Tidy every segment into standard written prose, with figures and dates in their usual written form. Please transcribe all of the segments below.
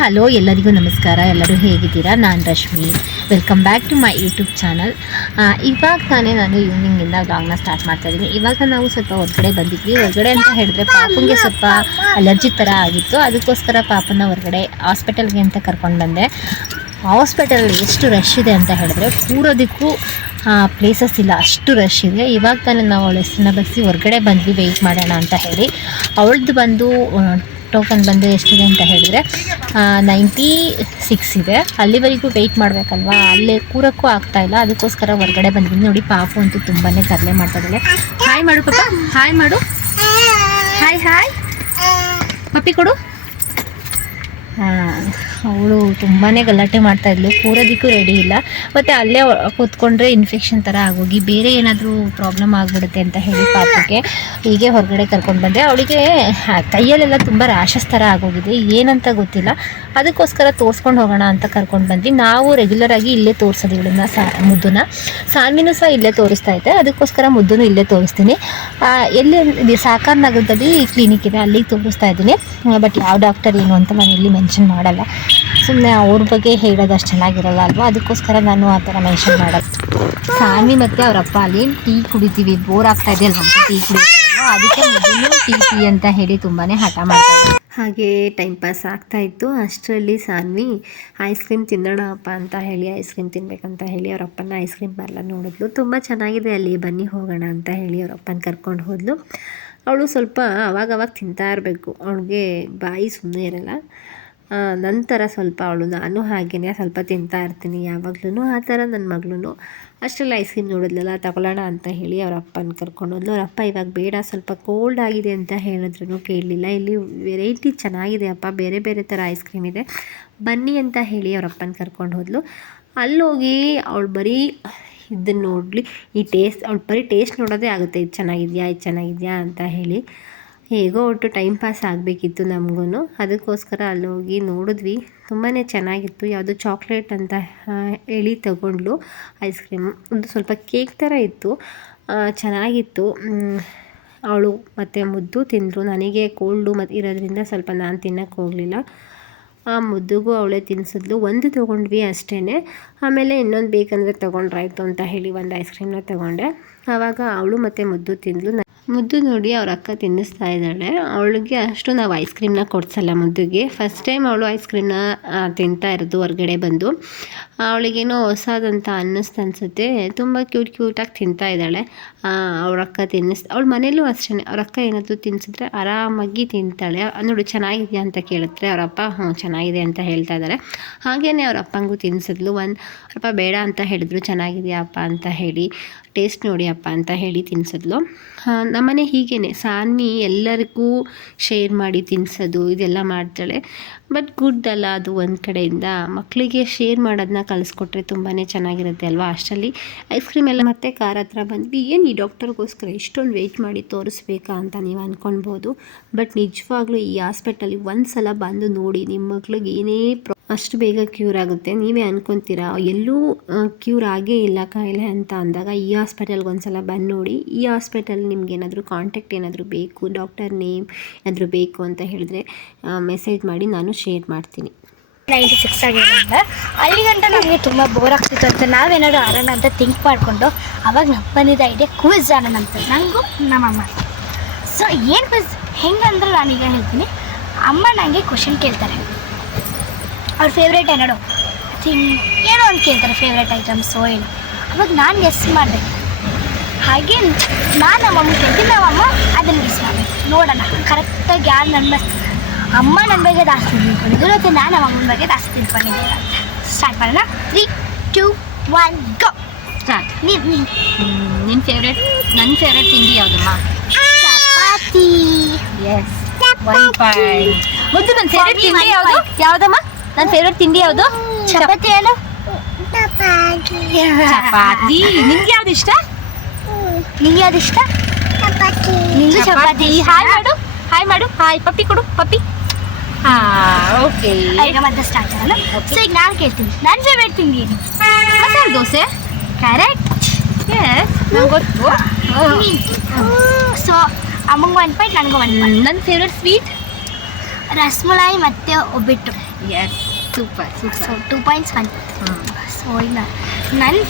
Hello, ಎಲ್ಲರಿಗೂ ನಮಸ್ಕಾರ. ಎಲ್ಲರೂ ಹೇಗಿದ್ದೀರಾ? ನಾನು Rashmi. Welcome back to my YouTube channel. ಇವಾಗ ನಾನು ಈವ್ನಿಂಗಿಂದ ವ್ಲಾಗ್ನ ಸ್ಟಾರ್ಟ್ ಮಾಡ್ತಾಯಿದ್ದೀನಿ. ಇವಾಗ ನಾವು ಸ್ವಲ್ಪ ಹೊರಗಡೆ ಬಂದಿದ್ವಿ. ಹೊರಗಡೆ ಅಂತ ಹೇಳಿದ್ರೆ ಪಾಪುಗೆ ಸ್ವಲ್ಪ ಅಲರ್ಜಿ ಥರ ಆಗಿತ್ತು. ಅದಕ್ಕೋಸ್ಕರ ಪಾಪನ ಹೊರಗಡೆ ಹಾಸ್ಪಿಟಲ್ಗೆ ಅಂತ ಕರ್ಕೊಂಡು ಬಂದೆ. ಹಾಸ್ಪಿಟಲ್ ಎಷ್ಟು ರಶ್ ಇದೆ ಅಂತ ಹೇಳಿದ್ರೆ ಕೂರೋದಕ್ಕೂ ಪ್ಲೇಸಸ್ ಇಲ್ಲ, ಅಷ್ಟು ರಶ್ ಇದೆ. ಇವಾಗ ನಾವು ಅವಳ ಹೆಸರನ್ನ ಬರೆಸಿ ಹೊರಗಡೆ ಬಂದ್ವಿ ವೆಯ್ಟ್ ಮಾಡೋಣ ಅಂತ ಹೇಳಿ. ಅವಳದ್ದು ಬಂದು ಟೋಕನ್ ಬಂದು ಎಷ್ಟಿದೆ ಅಂತ ಹೇಳಿದ್ರೆ 96 ಇದೆ. ಅಲ್ಲಿವರೆಗೂ ವೆಯ್ಟ್ ಮಾಡಬೇಕಲ್ವಾ, ಅಲ್ಲೇ ಕೂರಕ್ಕೂ ಆಗ್ತಾಯಿಲ್ಲ. ಅದಕ್ಕೋಸ್ಕರ ಹೊರಗಡೆ ಬಂದ್ವಿ. ನೋಡಿ, ಪಾಪು ಅಂತೂ ತುಂಬಾ ತರಲೆ ಮಾಡ್ತಾಯಿದ್ದಾಳೆ. ಹಾಯ್ ಮಾಡು ಪಾಪ, ಹಾಯ್ ಮಾಡು, ಹಾಯ್ ಹಾಯ್. ಪಪ್ಪಿ ಕೊಡು. ಅವಳು ತುಂಬಾ ಗಲಾಟೆ ಮಾಡ್ತಾಯಿದ್ಲು, ಕೂರೋದಕ್ಕೂ ರೆಡಿ ಇಲ್ಲ. ಮತ್ತು ಅಲ್ಲೇ ಕೂತ್ಕೊಂಡ್ರೆ ಇನ್ಫೆಕ್ಷನ್ ಥರ ಆಗೋಗಿ ಬೇರೆ ಏನಾದರೂ ಪ್ರಾಬ್ಲಮ್ ಆಗಿಬಿಡುತ್ತೆ ಅಂತ ಹೇಳಿ ಪಾಪಕ್ಕೆ ಹೀಗೆ ಹೊರಗಡೆ ಕರ್ಕೊಂಡು ಬಂದೆ. ಅವಳಿಗೆ ಕೈಯಲ್ಲೆಲ್ಲ ತುಂಬ ರ್ಯಾಷಸ್ ಥರ ಆಗೋಗಿದೆ, ಏನಂತ ಗೊತ್ತಿಲ್ಲ. ಅದಕ್ಕೋಸ್ಕರ ತೋರಿಸ್ಕೊಂಡು ಹೋಗೋಣ ಅಂತ ಕರ್ಕೊಂಡು ಬಂದ್ವಿ. ನಾವು ರೆಗ್ಯುಲರಾಗಿ ಇಲ್ಲೇ ತೋರಿಸೋದು ಇವಳನ್ನ, ಮುದ್ದುನ. ಸಾನ್ವಿನೂ ಸಹ ಇಲ್ಲೇ ತೋರಿಸ್ತಾ ಇದ್ದೆ, ಅದಕ್ಕೋಸ್ಕರ ಮುದ್ದೂ ಇಲ್ಲೇ ತೋರಿಸ್ತೀನಿ. ಎಲ್ಲಿ ಸಾಕಾರ ನಗರದಲ್ಲಿ ಕ್ಲಿನಿಕ್ ಇದೆ, ಅಲ್ಲಿಗೆ ತೋರಿಸ್ತಾ ಇದ್ದೀನಿ. ಬಟ್ ಯಾವ ಡಾಕ್ಟರ್ ಏನು ಅಂತ ನಾನು ಇಲ್ಲಿ ಮೆನ್ಷನ್ ಮಾಡಲ್ಲ, ಸುಮ್ಮನೆ ಅವ್ರ ಬಗ್ಗೆ ಹೇಳೋದಷ್ಟು ಚೆನ್ನಾಗಿರಲ್ಲ ಅಲ್ವಾ, ಅದಕ್ಕೋಸ್ಕರ ನಾನು ಆ ಥರ ಮೆನ್ಷನ್ ಮಾಡೋದು. ಸಾನ್ವಿ ಮತ್ತು ಅವರಪ್ಪ ಅಲ್ಲಿ ಟೀ ಕುಡಿತೀವಿ, ಬೋರ್ ಆಗ್ತಾ ಇದೆ ಅಲ್ವಾ ಟೀ ಕುಡಿತೀವಿ, ಅದಕ್ಕೆ ಮೊದಲು ಟೀ ಅಂತ ಹೇಳಿ ತುಂಬಾ ಹಠ ಮಾಡ್ತಾರೆ. ಹಾಗೆ ಟೈಮ್ ಪಾಸ್ ಆಗ್ತಾಯಿತ್ತು. ಅಷ್ಟರಲ್ಲಿ ಸಾನ್ವಿ ಐಸ್ ಕ್ರೀಮ್ ತಿನ್ನೋಣ ಅಪ್ಪ ಅಂತ ಹೇಳಿ, ಐಸ್ ಕ್ರೀಮ್ ತಿನ್ನಬೇಕಂತ ಹೇಳಿ ಅವರಪ್ಪನ ಐಸ್ ಕ್ರೀಮ್ ಪಾರ್ಲರ್ ನೋಡಿದ್ಲು. ತುಂಬ ಚೆನ್ನಾಗಿದೆ ಅಲ್ಲಿ, ಬನ್ನಿ ಹೋಗೋಣ ಅಂತ ಹೇಳಿ ಅವರಪ್ಪನ ಕರ್ಕೊಂಡು ಹೋದ್ಲು. ಅವಳು ಸ್ವಲ್ಪ ಅವಾಗವಾಗ ತಿಂತಾ ಇರಬೇಕು, ಅವಳಿಗೆ ಬಾಯಿ ಸುಮ್ಮನೆ ಇರಲ್ಲ. ನಂತರ ಸ್ವಲ್ಪ ನಾನು ಹಾಗೆಯೇ ಸ್ವಲ್ಪ ತಿಂತಾ ಇರ್ತೀನಿ ಯಾವಾಗ್ಲೂ, ಆ ಥರ ನನ್ನ ಮಗಳು ಅಷ್ಟರಲ್ಲಿ ಐಸ್ ಕ್ರೀಮ್ ನೋಡಿದ್ಲಲ್ಲ, ತಗೊಳ್ಳೋಣ ಅಂತ ಹೇಳಿ ಅವ್ರ ಅಪ್ಪನ ಕರ್ಕೊಂಡೋದ್ಲು. ಅವ್ರ ಅಪ್ಪ ಇವಾಗ ಬೇಡ, ಸ್ವಲ್ಪ ಕೋಲ್ಡ್ ಆಗಿದೆ ಅಂತ ಹೇಳಿದ್ರೂ ಕೇಳಲಿಲ್ಲ. ಇಲ್ಲಿ ವೆರೈಟಿ ಚೆನ್ನಾಗಿದೆ ಅಪ್ಪ, ಬೇರೆ ಬೇರೆ ಥರ ಐಸ್ ಕ್ರೀಮ್ ಇದೆ, ಬನ್ನಿ ಅಂತ ಹೇಳಿ ಅವ್ರ ಅಪ್ಪನ ಕರ್ಕೊಂಡು ಹೋದ್ಲು. ಅಲ್ಲೋಗಿ ಅವಳು ಬರೀ ಇದನ್ನು ನೋಡಲಿ, ಈ ಟೇಸ್ಟ್, ಅವಳು ಬರೀ ಟೇಸ್ಟ್ ನೋಡೋದೇ ಆಗುತ್ತೆ, ಇದು ಚೆನ್ನಾಗಿದೆಯಾ ಅಂತ ಹೇಳಿ. ಹೇಗೋ ಒಟ್ಟು ಟೈಮ್ ಪಾಸ್ ಆಗಬೇಕಿತ್ತು ನಮಗೂ, ಅದಕ್ಕೋಸ್ಕರ ಅಲ್ಲೋಗಿ ನೋಡಿದ್ವಿ. ತುಂಬಾ ಚೆನ್ನಾಗಿತ್ತು. ಯಾವುದೋ ಚಾಕ್ಲೇಟ್ ಅಂತ ಹೇಳಿ ತಗೊಂಡ್ಲು ಐಸ್ ಕ್ರೀಮು. ಒಂದು ಸ್ವಲ್ಪ ಕೇಕ್ ಥರ ಇತ್ತು, ಚೆನ್ನಾಗಿತ್ತು. ಅವಳು ಮತ್ತು ಮುದ್ದು ತಿಂದರು. ನನಗೆ ಕೋಲ್ಡು ಮತ್ತು ಇರೋದ್ರಿಂದ ಸ್ವಲ್ಪ ನಾನು ತಿನ್ನೋಕ್ಕೆ ಹೋಗಲಿಲ್ಲ. ಆ ಮುದ್ದುಗೂ ಅವಳೇ ತಿನ್ನಿಸಿದ್ಲು. ಒಂದು ತೊಗೊಂಡ್ವಿ ಅಷ್ಟೇ. ಆಮೇಲೆ ಇನ್ನೊಂದು ಬೇಕಂದರೆ ತೊಗೊಂಡ್ರಾಯ್ತು ಅಂತ ಹೇಳಿ ಒಂದು ಐಸ್ ಕ್ರೀಮ್ನ ತೊಗೊಂಡೆ. ಆವಾಗ ಅವಳು ಮತ್ತು ಮುದ್ದು ತಿಂದಳು. ಮುದ್ದು ನೋಡಿ ಅವ್ರ ಅಕ್ಕ ತಿನ್ನಿಸ್ತಾ ಇದ್ದಾಳೆ. ಅವಳಿಗೆ ಅಷ್ಟು ನಾವು ಐಸ್ ಕ್ರೀಮ್ನ ಕೊಡಿಸಲ್ಲ ಮುದ್ದುಗೆ. ಫಸ್ಟ್ ಟೈಮ್ ಅವಳು ಐಸ್ ಕ್ರೀಮ್ನ ತಿಂತಾ ಇರೋದು ಹೊರಗಡೆ ಬಂದು. ಅವಳಿಗೇನೋ ಹೊಸದಂತ ಅನಿಸುತ್ತೆ. ತುಂಬ ಕ್ಯೂಟಾಗಿ ತಿಂತಾ ಇದ್ದಾಳೆ. ಅವ್ರ ಅಕ್ಕ ಅವಳ ಮನೇಲೂ ಅಷ್ಟೇ, ಅವ್ರ ಅಕ್ಕ ಏನಾದರೂ ತಿನ್ನಿಸಿದ್ರೆ ಆರಾಮಾಗಿ ತಿಂತಾಳೆ. ನೋಡು ಚೆನ್ನಾಗಿದೆಯಾ ಅಂತ ಕೇಳಿದ್ರೆ ಅವರಪ್ಪ ಹ್ಞೂ ಚೆನ್ನಾಗಿದೆ ಅಂತ ಹೇಳ್ತಾ ಇದ್ದಾರೆ. ಹಾಗೆಯೇ ಅವ್ರ ಅಪ್ಪಂಗೂ ತಿನ್ನಿಸಿದ್ಲು. ಅವ್ರಪ್ಪ ಬೇಡ ಅಂತ ಹೇಳಿದ್ರು, ಚೆನ್ನಾಗಿದೆಯಾ ಅಪ್ಪ ಅಂತ ಹೇಳಿ, ಟೇಸ್ಟ್ ನೋಡಿ ಅಪ್ಪ ಅಂತ ಹೇಳಿ ತಿನ್ನಿಸಿದ್ಲು. ನಮ್ಮನೆ ಹೀಗೇ ಸಾನ್ವಿ ಎಲ್ಲರಿಗೂ ಶೇರ್ ಮಾಡಿ ತಿನ್ನಿಸೋದು ಇದೆಲ್ಲ ಮಾಡ್ತಾಳೆ. ಬಟ್ ಗುಡ್ ಅಲ್ಲ ಅದು, ಒಂದು ಕಡೆಯಿಂದ ಮಕ್ಕಳಿಗೆ ಶೇರ್ ಮಾಡೋದನ್ನ ಕಲಿಸ್ಕೊಟ್ರೆ ತುಂಬಾ ಚೆನ್ನಾಗಿರುತ್ತೆ ಅಲ್ವಾ. ಅಷ್ಟರಲ್ಲಿ ಐಸ್ ಕ್ರೀಮ್ ಎಲ್ಲ ಮತ್ತೆ ಕಾರ್ ಹತ್ರ ಬಂದ್ವಿ. ಏನು ಈ ಡಾಕ್ಟರ್ಗೋಸ್ಕರ ಇಷ್ಟೊಂದು ವೆಯ್ಟ್ ಮಾಡಿ ತೋರಿಸ್ಬೇಕಾ ಅಂತ ನೀವು ಅಂದ್ಕೊಳ್ಬೋದು. ಬಟ್ ನಿಜವಾಗ್ಲೂ ಈ ಹಾಸ್ಪಿಟಲಿಗೆ ಒಂದು ಸಲ ಬಂದು ನೋಡಿ, ನಿಮ್ಮ ಮಕ್ಳಿಗೆ ಏನೇ ಅಷ್ಟು ಬೇಗ ಕ್ಯೂರ್ ಆಗುತ್ತೆ. ನೀವೇ ಅಂದ್ಕೊತೀರಾ ಎಲ್ಲೂ ಕ್ಯೂರ್ ಆಗೇ ಇಲ್ಲ ಕಾಯಿಲೆ ಅಂತ ಅಂದಾಗ ಈ ಹಾಸ್ಪಿಟಲ್ಗೆ ಒಂದು ಸಲ ಬಂದು ನೋಡಿ. ಈ ಹಾಸ್ಪಿಟಲ್ ನಿಮ್ಗೆ ಏನಾದರೂ ಕಾಂಟ್ಯಾಕ್ಟ್ ಏನಾದರೂ ಬೇಕು, ಡಾಕ್ಟರ್ ನೇಮ್ ಏನಾದರೂ ಬೇಕು ಅಂತ ಹೇಳಿದ್ರೆ ಮೆಸೇಜ್ ಮಾಡಿ, ನಾನು ಶೇರ್ ಮಾಡ್ತೀನಿ. 96 ಆಗಿರೋದ್ರಿಂದ ಅಲ್ಲಿಗಂಟ ನಮಗೆ ತುಂಬ ಬೋರ್ ಆಗ್ತಿತ್ತು ಅಂತ ನಾವೇನಾದ್ರು ಆರೋಣ ಅಂತ ಥಿಂಕ್ ಮಾಡಿಕೊಂಡು ಅವಾಗ ನಮ್ಗೆ ಬಂದಿದ್ದ ಐಡಿಯಾ ಕ್ವಿಝ್ ಆಡೋಣ ಅಂತ ನನಗೂ ನಮ್ಮಮ್ಮ. ಸೊ ಏನು ಕ್ವಿಝ್ ಹೆಂಗಂದ್ರೆ ನಾನೀಗ ಹೇಳ್ತೀನಿ. ಅಮ್ಮ ನನಗೆ ಕ್ವಶನ್ ಕೇಳ್ತಾರೆ, ಅವ್ರ ಫೇವ್ರೇಟ್ ಏನಾಡು ಏನೋ ಒಂದು ಕೇಳ್ತಾರೆ, ಫೇವ್ರೇಟ್ ಐಟಮ್ಸು ಏನು. ಅವಾಗ ನಾನು ಗೆಸ್ ಮಾಡಿದೆ. ಹಾಗೆ ನಾನು ನಮ್ಮಮ್ಮ ಕೇಳ್ತೀನಿ, ನಮ್ಮಮ್ಮ ಅದನ್ನು ಗೆಸ್ ಮಾಡಬೇಕು. ನೋಡೋಣ ಕರೆಕ್ಟಾಗಿ ಯಾರು ಅಮ್ಮ ನನ್ನ ಬಗ್ಗೆ ಜಾಸ್ತಿ ತಿಳ್ಕೊಂಡಿದ್ರು ಮತ್ತು ನಾನು ನಮ್ಮ ಅಮ್ಮನ ಬಗ್ಗೆ ಜಾಸ್ತಿ ತಿಳ್ಕೊಂಡಿದ್ದೆ. ಸ್ಟಾರ್ಟ್ ಮಾಡೋಣ. 3, 2, 1 ಗೋ. ಸ್ಟಾರ್ಟ್. ನನ್ನ ಫೇವ್ರೇಟ್ ತಿಂಡಿ ಯಾವುದಮ್ಮ? ಚಪಾತಿ. S, 1 point. ಮುದ್ದು ನನ್ನ ಫೇವ್ರೇಟ್ ತಿಂಡಿ ಯಾವುದಮ್ಮ? ನನ್ನ ಫೇವ್ರೇಟ್ ತಿಂಡಿ ಯಾವುದು? ಚಪಾತಿ. ಏನು ಚಪಾತಿ. ನಿಮ್ಗೆ ಯಾವ್ದು ಇಷ್ಟ? ನಿಂಗೆ ಯಾವ್ದು ಇಷ್ಟ? ನಿಂಗೆ ಚಪಾತಿ. ಹಾಯ್ ಮಾಡು. ಹಾಯ್ ಪಪ್ಪಿ ಕೊಡು, ಪಪ್ಪಿ. ಓಕೆ, ಈಗ ಮತ್ತೆ ಸ್ಟಾರ್ಟ್ ಮಾಡೋಣ. ಸೊ ಈಗ ನಾನು ಕೇಳ್ತೀನಿ, ನನ್ನ ಫೇವ್ರೇಟ್ ತಿಂಡಿ ಏನು? ಮಸಾಲೆ ದೋಸೆ. ಕರೆಕ್ಟ್. ಎಸ್, ನಂಗೆ ಗೊತ್ತು. ಸೊ ಅಮ್ಮಂಗೆ 1 ಪಾಯಿಂಟ್, ನನಗೂ 1 ಪಾಯಿಂಟ್. ನನ್ನ ಫೇವ್ರೇಟ್ ಸ್ವೀಟ್ ರಸಮಲೈ ಮತ್ತು ಒಬ್ಬಟ್ಟು. Yes super so super 2 points one. So ಈಗ ನನ್ನ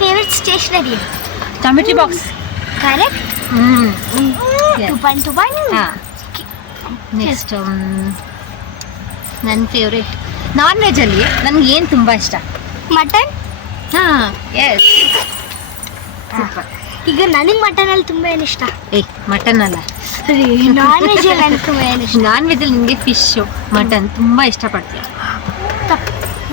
favourite stationery geometry box. Correct. 2 point ಹಾಂ ನೆಕ್ಸ್ಟ್ ನನ್ನ ಫೇವ್ರೆಟ್ ನಾನ್ ವೆಜ್ಜಲ್ಲಿ ನನಗೆ ಏನು ತುಂಬ ಇಷ್ಟ? ಮಟನ್. ಹಾಂ ಎಸ್ ಸೂಪರ್. ಈಗ ನನಗೆ ಮಟನಲ್ಲಿ ತುಂಬ ಏನಿಷ್ಟ? ಮಟನ್ ಅಲ್ಲ, ನಾನ್ ವೆಜ್ ನನಗೆ ತುಂಬ ಏನಿಷ್ಟ? ನಾನ್ ವೆಜ್ಜಲ್ಲಿ ನಿಮಗೆ ಫಿಶ್ಶು ಮಟನ್ ತುಂಬ ಇಷ್ಟಪಡ್ತೀಯ.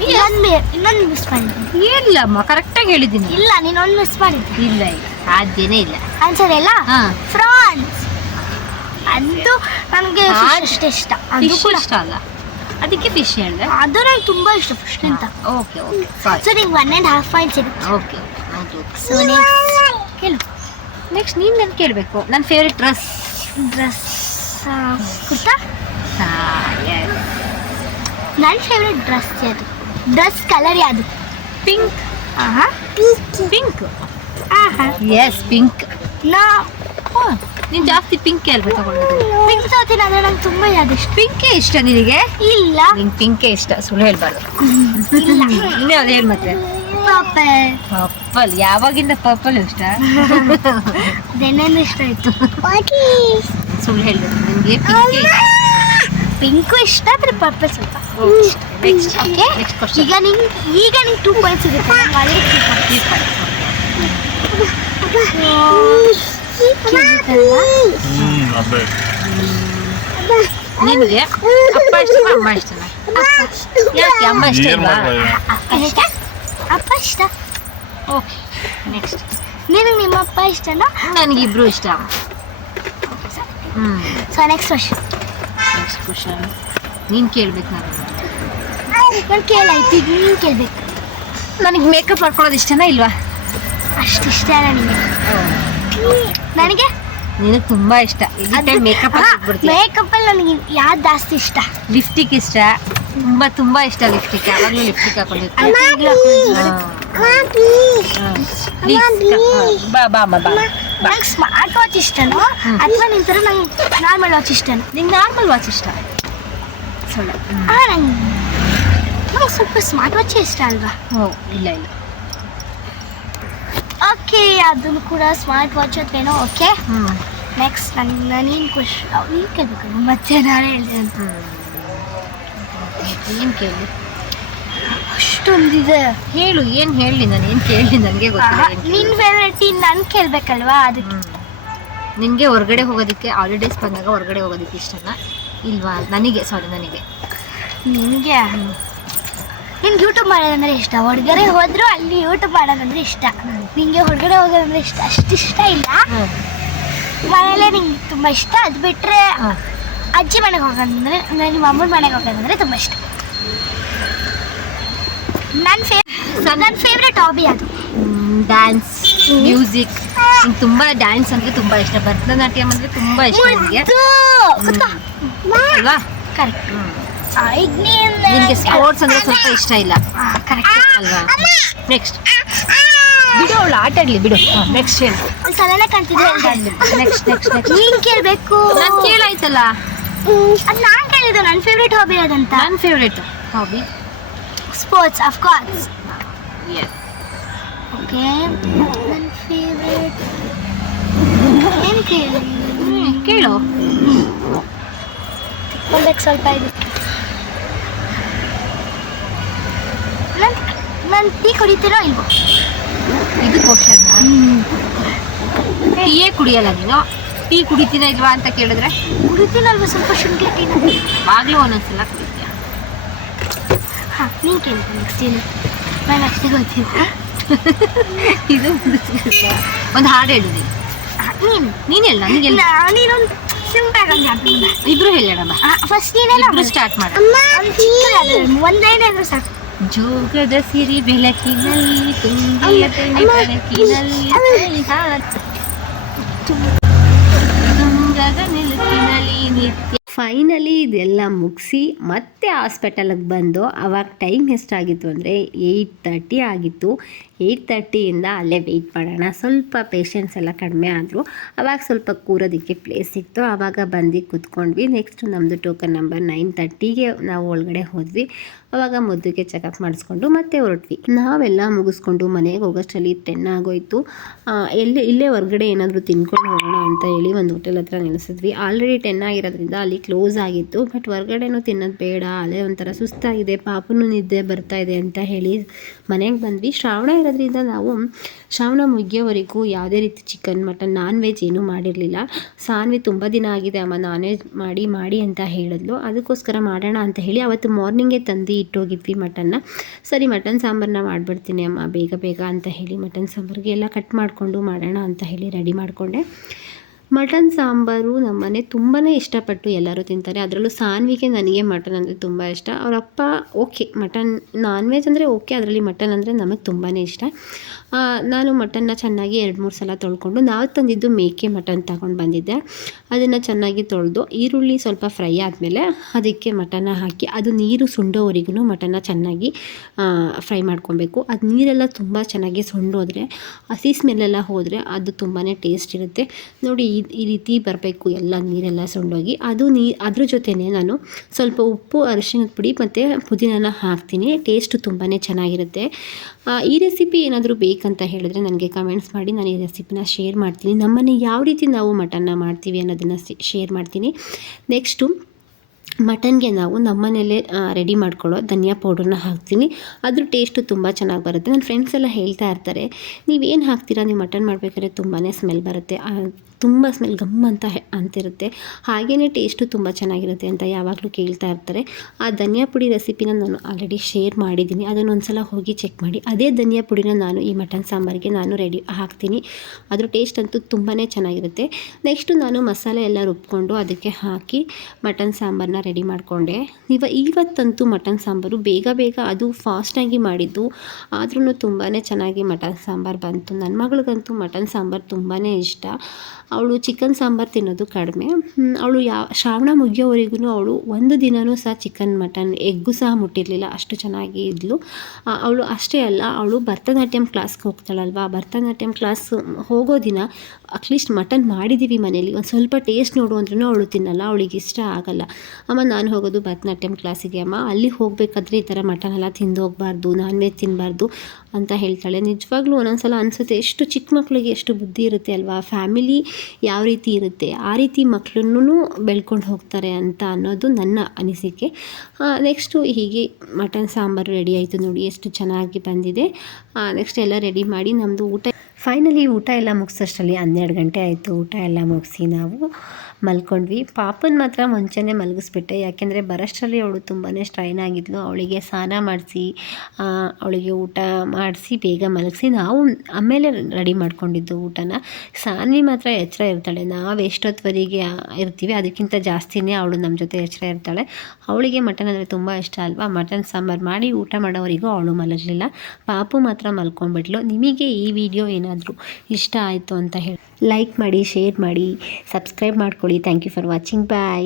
ಇನ್ನೊಂದು ಮಿಸ್ ಮಾಡಿದ್ದೀನಿ. ಇಲ್ಲಮ್ಮ ಕರೆಕ್ಟಾಗಿ ಹೇಳಿದ್ದೀನಿ. ಇಲ್ಲ ನೀನೊಂದು ಮಿಸ್ ಮಾಡಿದ್ದೆ. ಇಲ್ಲ ಸಾಧ್ಯನೇ ಇಲ್ಲ. ಆನ್ಸರ್ ಎಲ್ಲ ಹಾಂ ಫ್ರಾನ್ಸ್. ಅದು ನನಗೆ ಅಷ್ಟು ಇಷ್ಟ. ಅದು ಫಿಶ್ ಕೂಡ ಇಷ್ಟ ಅಲ್ಲ, ಅದಕ್ಕೆ ಫಿಶ್ ಹೇಳಿದೆ. ಅದು ನಂಗೆ ತುಂಬ ಇಷ್ಟ ಫಸ್ಟ್ ಅಂತ. Okay okay sorry. ಸೊ ನಿಂಗೆ 1.5 ಪಾಯಿಂಟ್ಸ್ ಇರುತ್ತೆ. ಓಕೆ ಹೌದು. ಸೊ ಕೇಳು. ನೆಕ್ಸ್ಟ್ ನೀನು ನನಗೆ ಕೇಳಬೇಕು. ನನ್ನ ಫೇವ್ರೆಟ್ ಡ್ರೆಸ್ ಕುರ್ತಾ. ನನ್ನ ಫೇವ್ರೆಟ್ ಡ್ರೆಸ್ ಕಲರ್ ಯಾವುದು? ಪಿಂಕ್. ಪಿಂಕ್. Yes pink. ನಾ ನೀನು ಜಾಸ್ತಿ ಪಿಂಕ್ ಅಲ್ವಾ ತಗೊಳ್ಳೋದು? ಪಿಂಕ್ ತಗೋತೀನಿ, ಆದರೆ ನಂಗೆ ತುಂಬ ಯಾವ್ದು ಇಷ್ಟ. ಪಿಂಕೇ ಇಷ್ಟ ನಿನಗೆ? ಇಲ್ಲ ನಿಂಗೆ ಪಿಂಕೇ ಇಷ್ಟ, ಸುಳ್ಳು ಹೇಳ್ಬಾರ್ದು. ಇಲ್ಲ ಇನ್ನೇ ಅದು ಹೇಳಿ ಮತ್ತೆ. ಪರ್ಪಲ್. ಯಾವಾಗಿಂದ ಪರ್ಪಲ್ ಇಷ್ಟ? ನೆನ್ನೆನೂ ಇಷ್ಟ ಆಯ್ತು. ಸುಳ್ಳು ಹೇಳ್ಬೇಕು, ನಿಮಗೆ ಪಿಂಕೇ ಇಷ್ಟ. ಪಿಂಕು ಇಷ್ಟ, ಆದರೆ ಪರ್ಪಲ್ ಸ್ವಲ್ಪ ನೆಕ್ಸ್ಟ್ ಓಕೆ. Next question. ಈಗ ನಿಂಗೆ 2 ಪಾಯಿಂಟ್ಸ್ ಸಿಗುತ್ತೆ. ನಿನಗೆ ಅಪ್ಪ ಇಷ್ಟನಾ ಅಮ್ಮ ಇಷ್ಟನಾ? ಯಾಕೆ ಅಮ್ಮ ಇಷ್ಟ ಇಲ್ವಾ? ಅಪ್ಪ ಇಷ್ಟ. Okay next. ನಿನಗೆ ನಿಮ್ಮ ಅಪ್ಪ ಇಷ್ಟನಾ? ನನಗಿಬ್ರು ಇಷ್ಟ. ಸೊ ನೆಕ್ಸ್ಟ್ ಕ್ವಶನ್ ನೀನು ಕೇಳ್ಬೇಕು. ನಾನು ಕೇಳಾಯ್ತು, ಈಗ ನೀನು ಕೇಳಬೇಕು. ನನಗೆ ಮೇಕಪ್ ಮಾಡ್ಕೊಳ್ಳೋದು ಇಷ್ಟನಾ ಇಲ್ವಾ? ಅಷ್ಟು ಇಷ್ಟ ನನಗೆ. ನನಗೆ ನಿನಗೆ ತುಂಬ ಇಷ್ಟ. ಮೇಕಪ್ ಮೇಕಪ್ಪಲ್ಲಿ ನನಗೆ ಯಾವ್ದು ಜಾಸ್ತಿ ಇಷ್ಟ? ಲಿಪ್ಸ್ಟಿಕ್ ಇಷ್ಟ, ತುಂಬ ಇಷ್ಟ ಲಿಪ್ಸ್ಟಿಕ್. ಯಾವಾಗಲೂ ಲಿಪ್ಸ್ಟಿಕ್ ಹಾಕೊಂಡಿರ್ತೀನಿ. ಬಾ ನಂಗೆ ಸ್ಮಾರ್ಟ್ ವಾಚ್ ಇಷ್ಟನೋ ಅಥವಾ ನಿನ್ನ ಥರ ನಂಗೆ ನಾರ್ಮಲ್ ವಾಚ್ ಇಷ್ಟನೋ? ನಿಂಗೆ ನಾರ್ಮಲ್ ವಾಚ್ ಇಷ್ಟ. ಸುಳ್ಳು. ನಂಗೆ ಸ್ವಲ್ಪ ಸ್ಮಾರ್ಟ್ ವಾಚೇ ಇಷ್ಟ ಅಲ್ವಾ? ಇಲ್ಲ ಓಕೆ, ಅದನ್ನು ಕೂಡ ಸ್ಮಾರ್ಟ್ ವಾಚ್ ಅದೇನೋ. ಓಕೆ ನೆಕ್ಸ್ಟ್ ನೀನು ನೀನು ಕೇಳಬೇಕು. ಮತ್ತೆ ನಾನು ಹೇಳಿದೆ ಅಂತ ಏನು ಕೇಳಿ? ಅಷ್ಟೊಂದಿದೆ. ಹೇಳು, ಏನು ಹೇಳಿ? ನಾನು ಏನು ಕೇಳಿ ನನಗೆ ಗೊತ್ತಿಲ್ಲ. ನಿನ್ನ ಫೇವ್ರೇಟ್ ನಾನು ಕೇಳಬೇಕಲ್ವಾ? ಅದಕ್ಕೆ ನಿನಗೆ ಹೊರಗಡೆ ಹೋಗೋದಕ್ಕೆ ಹಾಲಿಡೇಸ್ ಬಂದಾಗ ಹೊರಗಡೆ ಹೋಗೋದಕ್ಕೆ ಇಷ್ಟನಾ ಇಲ್ವಾ? ನನಗೆ ನಿನಗೆ ನಿನ್ಗೆ ಯೂಟ್ಯೂಬ್ ಮಾಡೋದಂದ್ರೆ ಇಷ್ಟ. ಹೊರಗಡೆ ಹೋದ್ರು ಅಲ್ಲಿ ಯೂಟ್ಯೂಬ್ ಮಾಡೋದಂದ್ರೆ ಇಷ್ಟ. ನಿಂಗೆ ಹೊರಗಡೆ ಹೋಗೋದಂದ್ರೆ ಇಷ್ಟ, ಅಷ್ಟು ಇಷ್ಟ ಇಲ್ಲ. ಮನೆಯಲ್ಲೇ ನಿಂಗೆ ತುಂಬ ಇಷ್ಟ. ಅದು ಬಿಟ್ಟರೆ ಅಜ್ಜಿ ಮನೆಗೆ ಹೋಗೋದಂದ್ರೆ, ನಿಮ್ಮ ಅಮ್ಮನ ಮನೆಗೆ ಹೋಗೋದಂದ್ರೆ ತುಂಬ ಇಷ್ಟ. ನನ್ನ ಫೇವ್ರೆಟ್ ಹಾಬಿ ಅದು ಡ್ಯಾನ್ಸ್, ಮ್ಯೂಸಿಕ್. ನಿಂಗೆ ತುಂಬ ಡ್ಯಾನ್ಸ್ ಅಂದರೆ ತುಂಬ ಇಷ್ಟ. ಭರತನಾಟ್ಯಂ ಅಂದರೆ ತುಂಬ ಇಷ್ಟ ನನಗೆ ಅಲ್ವಾ? ಕರೆಕ್ಟ್. ನಿನಗೆ ಸ್ಪೋರ್ಟ್ಸ್ ಅಂದರೆ ಸ್ವಲ್ಪ ಇಷ್ಟ ಇಲ್ಲ ಅಲ್ವಾ? ನೆಕ್ಸ್ಟ್ ಬಿಡು, ಅವಳು ಆಟ ಆಡಲಿ ಬಿಡು. ನೆಕ್ಸ್ಟ್ ಹೇಳಿ. ಒಂದ್ಸಲನೇ ಕಾಣ್ತಿದ್ದೆ. ನೆಕ್ಸ್ಟ್ ನೀನು ಕೇಳಬೇಕು. ನಾನು ಕೇಳಾಯ್ತಲ್ಲ. ಅದು ನಾನು ಕೇಳಿದ್ದು ನನ್ನ ಫೇವ್ರೆಟ್ ಹಾಬಿ ಅದಂತ. ನನ್ನ favourite hobby sports of course. Yes. Okay, ನನ್ನ ಫೇವ್ರೆಟ್ ಏನು ಕೇಳಿ? ಕೇಳು. ತಿಳ್ಕೊಬೇಕು ಸ್ವಲ್ಪ. ಇದು ನಾನು ಟೀ ಕುಡಿತೀನೋ ಇಲ್ವೋ? ಇದು ಕ್ವಶನ್. ಟೀಯೇ ಕುಡಿಯಲ್ಲ ನೀನು. ಟೀ ಕುಡಿತೀನ ಇಲ್ವಾ ಅಂತ ಕೇಳಿದ್ರೆ ಕುಡಿತೀನಲ್ವ ಸ್ವಲ್ಪ ಶುಂಠಿ ಟೀನ. ಆಗಲೂ ಒಂದೊಂದ್ಸಲ ಕುಡಿತೀಯ. ಹಾಂ, ನೀನು ಕೇಳ್ತೀನಿ ನೆಕ್ಸ್ಟ್. ಏನು ನಾನು ಅಷ್ಟೇ ಗೊತ್ತಿಲ್ಲ. ಇದು ಒಂದು ಹಾಡು ಹೇಳು. ನೀನು ಹೇಳ. ನನಗೆಲ್ಲ ನೀನೊಂದು ಸಿಂಪಲ್ ಆಗಿ ಇಬ್ರು ಹೇಳೋಣ. ಫಸ್ಟ್ ನೀನೆಲ್ಲ ಸ್ಟಾರ್ಟ್ ಮಾಡ. ಒಂದೇನಾದ್ರೂ ಸಾಕು. ಜೋಗದ ಸಿರಿ ಬೆಳಕಿನಲ್ಲಿ ತುಂಬಿಯ ಬೆಳಕಿನಲ್ಲಿ ತುಂಗದ ನಿಲುಕಿನಲ್ಲಿ ನಿತ್ಯ. ಫೈನಲಿ ಇದೆಲ್ಲ ಮುಗಿಸಿ ಮತ್ತೆ ಹಾಸ್ಪಿಟಲಿಗೆ ಬಂದು ಅವಾಗ ಟೈಮ್ ಎಷ್ಟಾಗಿತ್ತು ಅಂದರೆ 8:30 ಆಗಿತ್ತು. 8:30ಇಂದ ಅಲ್ಲೇ ವೆಯ್ಟ್ ಮಾಡೋಣ, ಸ್ವಲ್ಪ ಪೇಷನ್ಸ್ ಎಲ್ಲ ಕಡಿಮೆ ಆದರು. ಆವಾಗ ಸ್ವಲ್ಪ ಕೂರೋದಕ್ಕೆ ಪ್ಲೇಸ್ ಸಿಕ್ತು, ಆವಾಗ ಬಂದು ಕೂತ್ಕೊಂಡ್ವಿ. ನೆಕ್ಸ್ಟ್ ನಮ್ಮದು ಟೋಕನ್ ನಂಬರ್ 9:30ಗೆ ನಾವು ಒಳಗಡೆ ಹೋದ್ವಿ. ಆವಾಗ ಮೊದಲಿಗೆ ಚೆಕಪ್ ಮಾಡಿಸ್ಕೊಂಡು ಮತ್ತೆ ಹೊರಟ್ವಿ. ನಾವೆಲ್ಲ ಮುಗಿಸ್ಕೊಂಡು ಮನೆಗೆ ಹೋಗೋಷ್ಟರಲ್ಲಿ 10 ಆಗೋಯಿತು. ಇಲ್ಲೇ ಹೊರಗಡೆ ಏನಾದರೂ ತಿನ್ಕೊಂಡು ಹೋಗೋಣ ಅಂತ ಹೇಳಿ ಒಂದು ಹೋಟೆಲ್ ಹತ್ರ ನಿಲ್ಲಿಸಿದ್ವಿ. ಆಲ್ರೆಡಿ 10 ಆಗಿರೋದ್ರಿಂದ ಅಲ್ಲಿ ಕ್ಲೋಸ್ ಆಗಿತ್ತು. ಬಟ್ ಹೊರಗಡೆನೂ ತಿನ್ನೋದು ಬೇಡ, ಅಲ್ಲೇ ಒಂಥರ ಸುಸ್ತಾಗಿದೆ, ಪಾಪನೂ ನಿದ್ದೆ ಬರ್ತಾ ಇದೆ ಅಂತ ಹೇಳಿ ಮನೆಗೆ ಬಂದ್ವಿ. ಶ್ರಾವಣ ಇರೋದ್ರಿಂದ ನಾವು ಶ್ರಾವಣ ಮುಗಿಯೋವರೆಗೂ ಯಾವುದೇ ರೀತಿ ಚಿಕನ್ ಮಟನ್ ನಾನ್ ವೆಜ್ ಏನೂ ಮಾಡಿರಲಿಲ್ಲ. ಸಾನ್ವಿ ತುಂಬ ದಿನ ಆಗಿದೆ ಅಮ್ಮ ನಾನ್ ವೆಜ್ ಮಾಡಿ ಅಂತ ಹೇಳಿದ್ಲು. ಅದಕ್ಕೋಸ್ಕರ ಮಾಡೋಣ ಅಂತ ಹೇಳಿ ಅವತ್ತು ಮಾರ್ನಿಂಗೇ ತಂದು ಇಟ್ಟೋಗಿದ್ವಿ ಮಟನ್ನ. ಸರಿ ಮಟನ್ ಸಾಂಬಾರನ್ನ ಮಾಡಿಬಿಡ್ತೀನಿ ಅಮ್ಮ ಬೇಗ ಅಂತ ಹೇಳಿ ಮಟನ್ ಸಾಂಬಾರಿಗೆ ಎಲ್ಲ ಕಟ್ ಮಾಡಿಕೊಂಡು ಮಾಡೋಣ ಅಂತ ಹೇಳಿ ರೆಡಿ ಮಾಡಿಕೊಂಡೆ. ಮಟನ್ ಸಾಂಬಾರು ನಮ್ಮನೆ ತುಂಬಾ ಇಷ್ಟಪಟ್ಟು ಎಲ್ಲರೂ ತಿಂತಾರೆ. ಅದರಲ್ಲೂ ಸಾನ್ವಿಗೆ ನನಗೆ ಮಟನ್ ಅಂದರೆ ತುಂಬ ಇಷ್ಟ. ಅವರಪ್ಪ ಓಕೆ ಮಟನ್ ನಾನ್ ವೆಜ್ ಅಂದರೆ ಓಕೆ, ಅದರಲ್ಲಿ ಮಟನ್ ಅಂದರೆ ನಮಗೆ ತುಂಬಾ ಇಷ್ಟ. ನಾನು ಮಟನ್ನ ಚೆನ್ನಾಗಿ 2-3 ಸಲ ತೊಳ್ಕೊಂಡು, ನಾವು ತಂದಿದ್ದು ಮೇಕೆ ಮಟನ್ ತಗೊಂಡು ಬಂದಿದ್ದೆ. ಅದನ್ನು ಚೆನ್ನಾಗಿ ತೊಳೆದು ಈರುಳ್ಳಿ ಸ್ವಲ್ಪ ಫ್ರೈ ಆದಮೇಲೆ ಅದಕ್ಕೆ ಮಟನ್ನ ಹಾಕಿ ಅದು ನೀರು ಸುಂಡೋವರೆಗೂ ಮಟನ್ನ ಚೆನ್ನಾಗಿ ಫ್ರೈ ಮಾಡ್ಕೊಬೇಕು. ಅದು ನೀರೆಲ್ಲ ತುಂಬ ಚೆನ್ನಾಗಿ ಸುಂಡೋದ್ರೆ ಹಸಿ ಸ್ಮೆಲ್ಲೆಲ್ಲ ಹೋದರೆ ಅದು ತುಂಬಾ ಟೇಸ್ಟ್ ಇರುತ್ತೆ. ನೋಡಿ ಈ ರೀತಿ ಬರಬೇಕು, ಎಲ್ಲ ನೀರೆಲ್ಲ ಸುಂಡೋಗಿ ಅದ್ರ ಜೊತೆನೇ ನಾನು ಸ್ವಲ್ಪ ಉಪ್ಪು, ಅರಿಶಿಣದ ಪುಡಿ ಮತ್ತು ಪುದೀನ ಹಾಕ್ತೀನಿ. ಟೇಸ್ಟು ತುಂಬಾ ಚೆನ್ನಾಗಿರುತ್ತೆ. ಈ ರೆಸಿಪಿ ಏನಾದರೂ ಬೇಕಂತ ಹೇಳಿದ್ರೆ ನನಗೆ ಕಮೆಂಟ್ಸ್ ಮಾಡಿ, ನಾನು ಈ ರೆಸಿಪಿನ ಶೇರ್ ಮಾಡ್ತೀನಿ. ನಮ್ಮನೆ ಯಾವ ರೀತಿ ನಾವು ಮಟನ್ನ ಮಾಡ್ತೀವಿ ಅನ್ನೋದನ್ನು ಶೇರ್ ಮಾಡ್ತೀನಿ. ನೆಕ್ಸ್ಟು ಮಟನ್ಗೆ ನಾವು ನಮ್ಮನೇಲೆ ರೆಡಿ ಮಾಡ್ಕೊಳ್ಳೋ ಧನಿಯಾ ಪೌಡ್ರನ್ನ ಹಾಕ್ತೀನಿ. ಅದ್ರ ಟೇಸ್ಟು ತುಂಬ ಚೆನ್ನಾಗಿ ಬರುತ್ತೆ. ನನ್ನ ಫ್ರೆಂಡ್ಸ್ ಎಲ್ಲ ಹೇಳ್ತಾ ಇರ್ತಾರೆ, ನೀವೇನು ಹಾಕ್ತೀರಾ, ನೀವು ಮಟನ್ ಮಾಡಬೇಕಾದ್ರೆ ತುಂಬಾ ಸ್ಮೆಲ್ ಬರುತ್ತೆ, ತುಂಬ ಸ್ಮೆಲ್ ಗಮ್ ಅಂತಿರುತ್ತೆ, ಹಾಗೆಯೇ ಟೇಸ್ಟು ತುಂಬ ಚೆನ್ನಾಗಿರುತ್ತೆ ಅಂತ ಯಾವಾಗಲೂ ಕೇಳ್ತಾ ಇರ್ತಾರೆ. ಆ ಧನಿಯಾ ಪುಡಿ ರೆಸಿಪಿನ ನಾನು ಆಲ್ರೆಡಿ ಶೇರ್ ಮಾಡಿದ್ದೀನಿ, ಅದನ್ನು ಒಂದು ಸಲ ಹೋಗಿ ಚೆಕ್ ಮಾಡಿ. ಅದೇ ಧನಿಯಾ ಪುಡಿನ ನಾನು ಈ ಮಟನ್ ಸಾಂಬಾರಿಗೆ ನಾನು ಹಾಕ್ತೀನಿ. ಅದ್ರ ಟೇಸ್ಟ್ ಅಂತೂ ತುಂಬಾ ಚೆನ್ನಾಗಿರುತ್ತೆ. ನೆಕ್ಸ್ಟು ನಾನು ಮಸಾಲೆ ಎಲ್ಲ ರುಬ್ಕೊಂಡು ಅದಕ್ಕೆ ಹಾಕಿ ಮಟನ್ ಸಾಂಬಾರನ್ನ ರೆಡಿ ಮಾಡಿಕೊಂಡೆ. ಇವತ್ತಂತೂ ಮಟನ್ ಸಾಂಬಾರು ಬೇಗ ಅದು ಫಾಸ್ಟಾಗಿ ಮಾಡಿದ್ದು, ಆದ್ರೂ ತುಂಬಾ ಚೆನ್ನಾಗಿ ಮಟನ್ ಸಾಂಬಾರು ಬಂತು. ನನ್ನ ಮಗಳಿಗಂತೂ ಮಟನ್ ಸಾಂಬಾರು ತುಂಬಾ ಇಷ್ಟ. ಅವಳು ಚಿಕನ್ ಸಾಂಬಾರು ತಿನ್ನೋದು ಕಡಿಮೆ. ಅವಳು ಶ್ರಾವಣ ಮುಗಿಯೋವರೆಗೂ ಅವಳು ಒಂದು ದಿನವೂ ಸಹ ಚಿಕನ್ ಮಟನ್ ಎಗ್ಗು ಸಹ ಮುಟ್ಟಿರಲಿಲ್ಲ, ಅಷ್ಟು ಚೆನ್ನಾಗಿ ಇದ್ಲು ಅವಳು. ಅಷ್ಟೇ ಅಲ್ಲ, ಅವಳು ಭರತನಾಟ್ಯಂ ಕ್ಲಾಸ್ಗೆ ಹೋಗ್ತಾಳಲ್ವ, ಭರತನಾಟ್ಯಂ ಕ್ಲಾಸ್ ಹೋಗೋ ದಿನ ಅಟ್ಲೀಸ್ಟ್ ಮಟನ್ ಮಾಡಿದ್ದೀವಿ ಮನೇಲಿ, ಒಂದು ಸ್ವಲ್ಪ ಟೇಸ್ಟ್ ನೋಡು ಅಂದ್ರೂ ಅವಳು ತಿನ್ನಲ್ಲ, ಅವಳಿಗೆ ಇಷ್ಟ ಆಗಲ್ಲ. ಅಮ್ಮ ನಾನು ಹೋಗೋದು ಭರತನಾಟ್ಯಂ ಕ್ಲಾಸಿಗೆ ಅಮ್ಮ, ಅಲ್ಲಿ ಹೋಗಬೇಕಾದ್ರೆ ಈ ಥರ ಮಟನ್ ಎಲ್ಲ ತಿಂದು ಹೋಗಬಾರ್ದು, ನಾನ್ ವೆಜ್ ತಿನ್ನಬಾರ್ದು ಅಂತ ಹೇಳ್ತಾಳೆ. ನಿಜವಾಗ್ಲೂ ಒಂದೊಂದ್ಸಲ ಅನಿಸುತ್ತೆ, ಎಷ್ಟು ಚಿಕ್ಕ ಮಕ್ಕಳಿಗೆ ಎಷ್ಟು ಬುದ್ಧಿ ಇರುತ್ತೆ ಅಲ್ವಾ, ಫ್ಯಾಮಿಲಿ ಯಾವ ರೀತಿ ಇರುತ್ತೆ ಆ ರೀತಿ ಮಕ್ಕಳನ್ನೂ ಬೆಳ್ಕೊಂಡು ಹೋಗ್ತಾರೆ ಅಂತ ಅನ್ನೋದು ನನ್ನ ಅನಿಸಿಕೆ. ನೆಕ್ಸ್ಟು ಹೀಗೆ ಮಟನ್ ಸಾಂಬಾರು ರೆಡಿ ಆಯಿತು. ನೋಡಿ ಎಷ್ಟು ಚೆನ್ನಾಗಿ ಬಂದಿದೆ. ನೆಕ್ಸ್ಟ್ ಎಲ್ಲ ರೆಡಿ ಮಾಡಿ ನಮ್ಮದು ಫೈನಲಿ ಊಟ ಎಲ್ಲ ಮುಗಿಸೋಷ್ಟರಲ್ಲಿ 12 ಗಂಟೆ ಆಯಿತು. ಊಟ ಎಲ್ಲ ಮುಗಿಸಿ ನಾವು ಮಲ್ಕೊಂಡ್ವಿ. ಪಾಪನ ಮಾತ್ರ ಮುಂಚೆನೇ ಮಲಗಿಸ್ಬಿಟ್ಟೆ, ಯಾಕೆಂದರೆ ಬರೋಷ್ಟರಲ್ಲಿ ಅವಳು ತುಂಬಾ ಸ್ಟ್ರೈನ್ ಆಗಿದ್ಲು. ಅವಳಿಗೆ ಸ್ನಾನ ಮಾಡಿಸಿ ಅವಳಿಗೆ ಊಟ ಮಾಡಿಸಿ ಬೇಗ ಮಲಗಿಸಿ ನಾವು ಆಮೇಲೆ ರೆಡಿ ಮಾಡ್ಕೊಂಡಿದ್ದು ಊಟನ. ಸಾನ್ವಿ ಮಾತ್ರ ಎಚ್ಚರ ಇರ್ತಾಳೆ, ನಾವು ಎಷ್ಟೊತ್ತುವರೆಗೆ ಇರ್ತೀವಿ ಅದಕ್ಕಿಂತ ಜಾಸ್ತಿನೇ ಅವಳು ನಮ್ಮ ಜೊತೆ ಎಚ್ಚರ ಇರ್ತಾಳೆ. ಅವಳಿಗೆ ಮಟನ್ ಅಂದರೆ ತುಂಬ ಇಷ್ಟ ಅಲ್ವಾ. ಮಟನ್ ಸಾಂಬಾರು ಮಾಡಿ ಊಟ ಮಾಡೋವರೆಗೂ ಅವಳು ಮಲಗಲಿಲ್ಲ. ಪಾಪು ಮಾತ್ರ ಮಲ್ಕೊಂಡ್ಬಿಟ್ಲು. ನಿಮಗೆ ಈ ವಿಡಿಯೋ ಏನಾದರೂ ಇಷ್ಟ ಆಯಿತು ಅಂತ ಹೇಳಿ ಲೈಕ್ ಮಾಡಿ, ಶೇರ್ ಮಾಡಿ, ಸಬ್ಸ್ಕ್ರೈಬ್ ಮಾಡ್ಕೊಳ್ಳಿ. Thank you for watching. Bye.